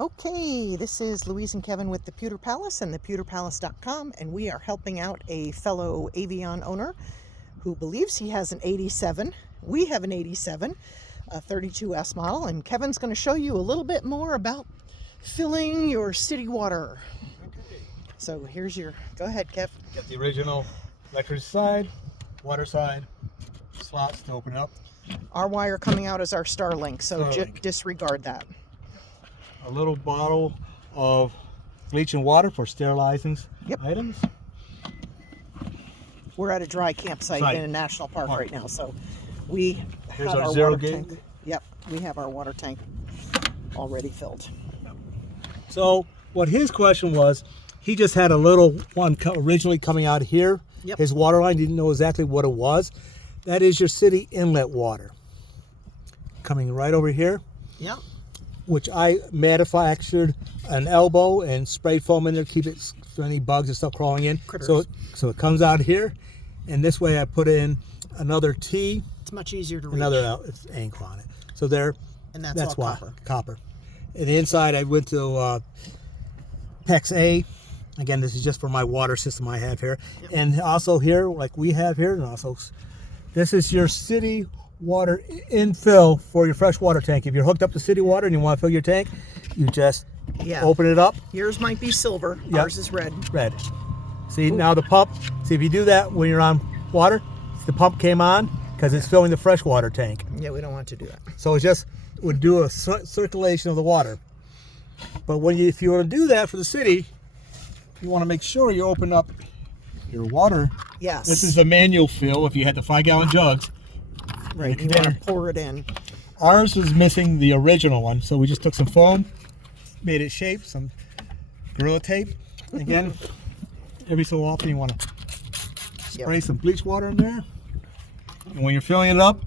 Okay, this is Louise and Kevin with the Pewter Palace and thepewterpalace.com, and we are helping out a fellow Avion owner who believes he has an 87. We have an 87, a 32S model, and Kevin's going to show you a little bit more about filling your city water. Okay. So here's your, go ahead, Kev. Got the original electric side, water side, slots to open up. Our wire coming out is our Starlink, so Starlink. disregard that. A little bottle of bleach and water for sterilizing items. We're at a dry campsite in a national park right now, so we Here's have our our zero water gate. tank. Yep, we have our water tank already filled. So what his question was, he just had a little one originally coming out here. Yep. His water line didn't know exactly what it was. That is your city inlet water. Coming right over here. Yep. Which I manufactured an elbow and spray foam in there to keep it for any bugs and stuff crawling in. Critters. So it comes out here, and this way I put in another T. It's much easier to reach. Another anchor on it. So there. And that's all why copper. Copper. And the inside I went to PEX A. Again, this is just for my water system I have here. Yep. And also here, like we have here, and also this is your city water infill for your fresh water tank. If you're hooked up to city water and you want to fill your tank, you just open it up. Yours might be silver. Yep. Ours is red. Red. See, now the pump. See, if you do that when you're on water, the pump came on because it's filling the fresh water tank. Yeah, we don't want to do that. So it just would do a circulation of the water. But if you want to do that for the city, you want to make sure you open up your water. Yes. This is a manual fill if you had the 5-gallon jugs. Right, you want to pour it in. Ours is missing the original one, so we just took some foam, made it shape, some Gorilla Tape. Again, every so often you want to spray some bleach water in there. And when you're filling it up,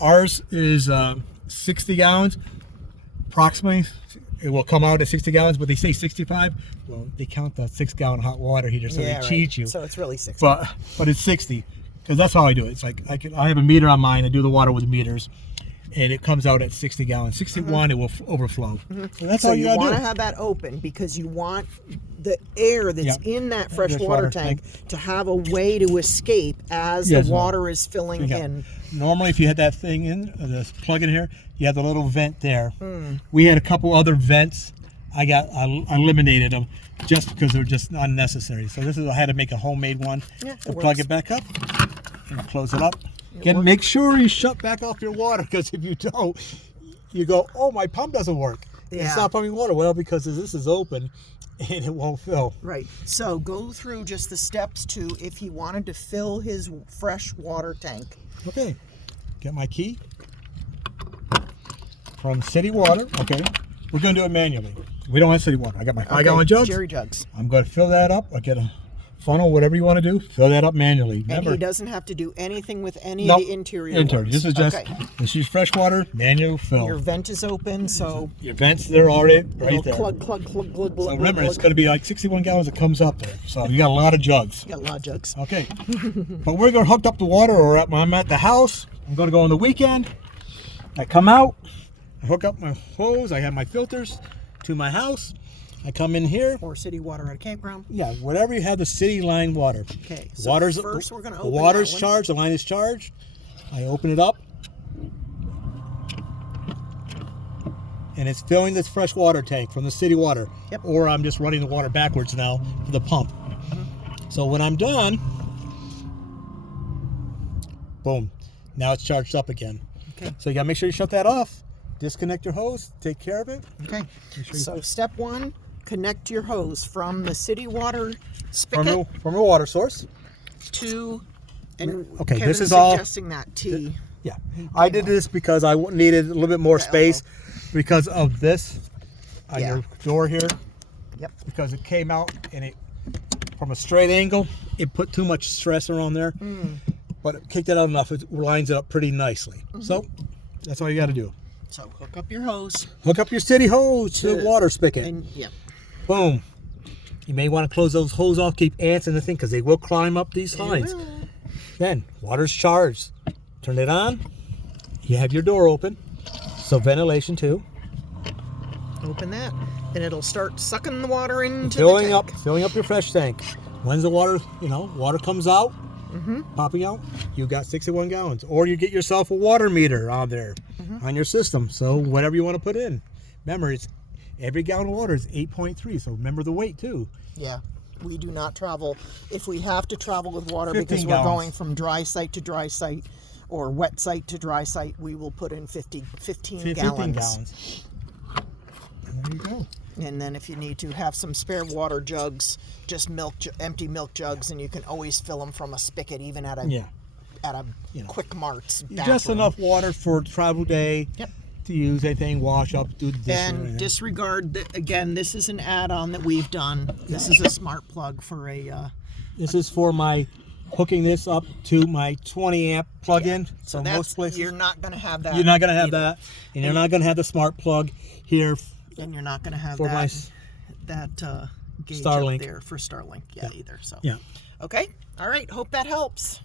ours is 60 gallons, approximately. It will come out at 60 gallons, but they say 65. Well, they count the 6-gallon hot water heater, so they cheat you. So it's really 60. But it's 60, because that's how I do it. It's like I have a meter on mine. I do the water with meters, and it comes out at 60 gallons. 61, it will overflow. So that's all you gotta do. You want to have that open because you want the air that's in that fresh water tank to have a way to escape as the water is filling in. Normally, if you had that thing in, this plug in here, you have the little vent there. We had a couple other vents. I eliminated them just because they were just unnecessary. So I had to make a homemade one to plug it back up and close it up. Again, make sure you shut back off your water, because if you don't, you go, oh, my pump doesn't work. It's not pumping water. Well, because this is open and it won't fill. Right. So go through just the steps to if he wanted to fill his fresh water tank. Okay. Get my key from city water. Okay. We're going to do it manually. We don't have city water. I got my 5-gallon jugs. Jerry jugs. I'm going to fill that up. I get a funnel, whatever you want to do. Fill that up manually. And he doesn't have to do anything with any of the interior ones. This is just this is fresh water, manual fill. Your vent is open, so your vents, they're already right there. Plug. So remember, it's going to be like 61 gallons that comes up there. So you got a lot of jugs. You got a lot of jugs. Okay. But we're going to hook up the water, or I'm at the house. I'm going to go on the weekend. I come out. I hook up my hose. I have my filters to my house. I come in here. Or city water at a campground. Yeah, whatever you have the city line water. Okay. So Water's, first we're going to open the water's charged. The line is charged. I open it up. And it's filling this fresh water tank from the city water. Yep. Or I'm just running the water backwards now to the pump. So when I'm done, boom, now it's charged up again. Okay. So you got to make sure you shut that off. Disconnect your hose. Take care of it. Okay. So step one, connect your hose from the city water spigot from a water source to, and okay, Kevin's this is all suggesting that T. Yeah, I did this because I needed a little bit more space because of this on your door here. Yep. Because it came out and it, from a straight angle, it put too much stressor on there. But it kicked it out enough, it lines it up pretty nicely. So that's all you got to do. So hook up your hose. Hook up your city hose to the water spigot. And boom. You may want to close those hoses off, keep ants in the thing, because they will climb up these lines. Then, water's charged. Turn it on. You have your door open. So ventilation too. Open that, and it'll start sucking the water into filling the tank. filling up your fresh tank. When's the water, water comes out, popping out, you got 61 gallons. Or you get yourself a water meter on there, on your system. So whatever you want to put in. Remember, every gallon of water is 8.3, so remember the weight too. Yeah, we do not travel. If we have to travel with water 15 because we're gallons. going from dry site to dry site or wet site to dry site, we will put in 15 15 gallons. gallons. And there you go. And then if you need to have some spare water jugs, just empty milk jugs, and you can always fill them from a spigot, even at a Quick Mart's bathroom. Just enough water for travel day. Yep. To use anything, wash up, do the dishes. And disregard, again, this is an add-on that we've done. This is a smart plug for a... This is for my hooking this up to my 20 amp plug-in. So most places you're not going to have that. you're not going to have either. that, and you're not going to have the smart plug here. And you're not going to have for that gauge Starlink up there for Starlink either. So yeah. Okay. All right. Hope that helps.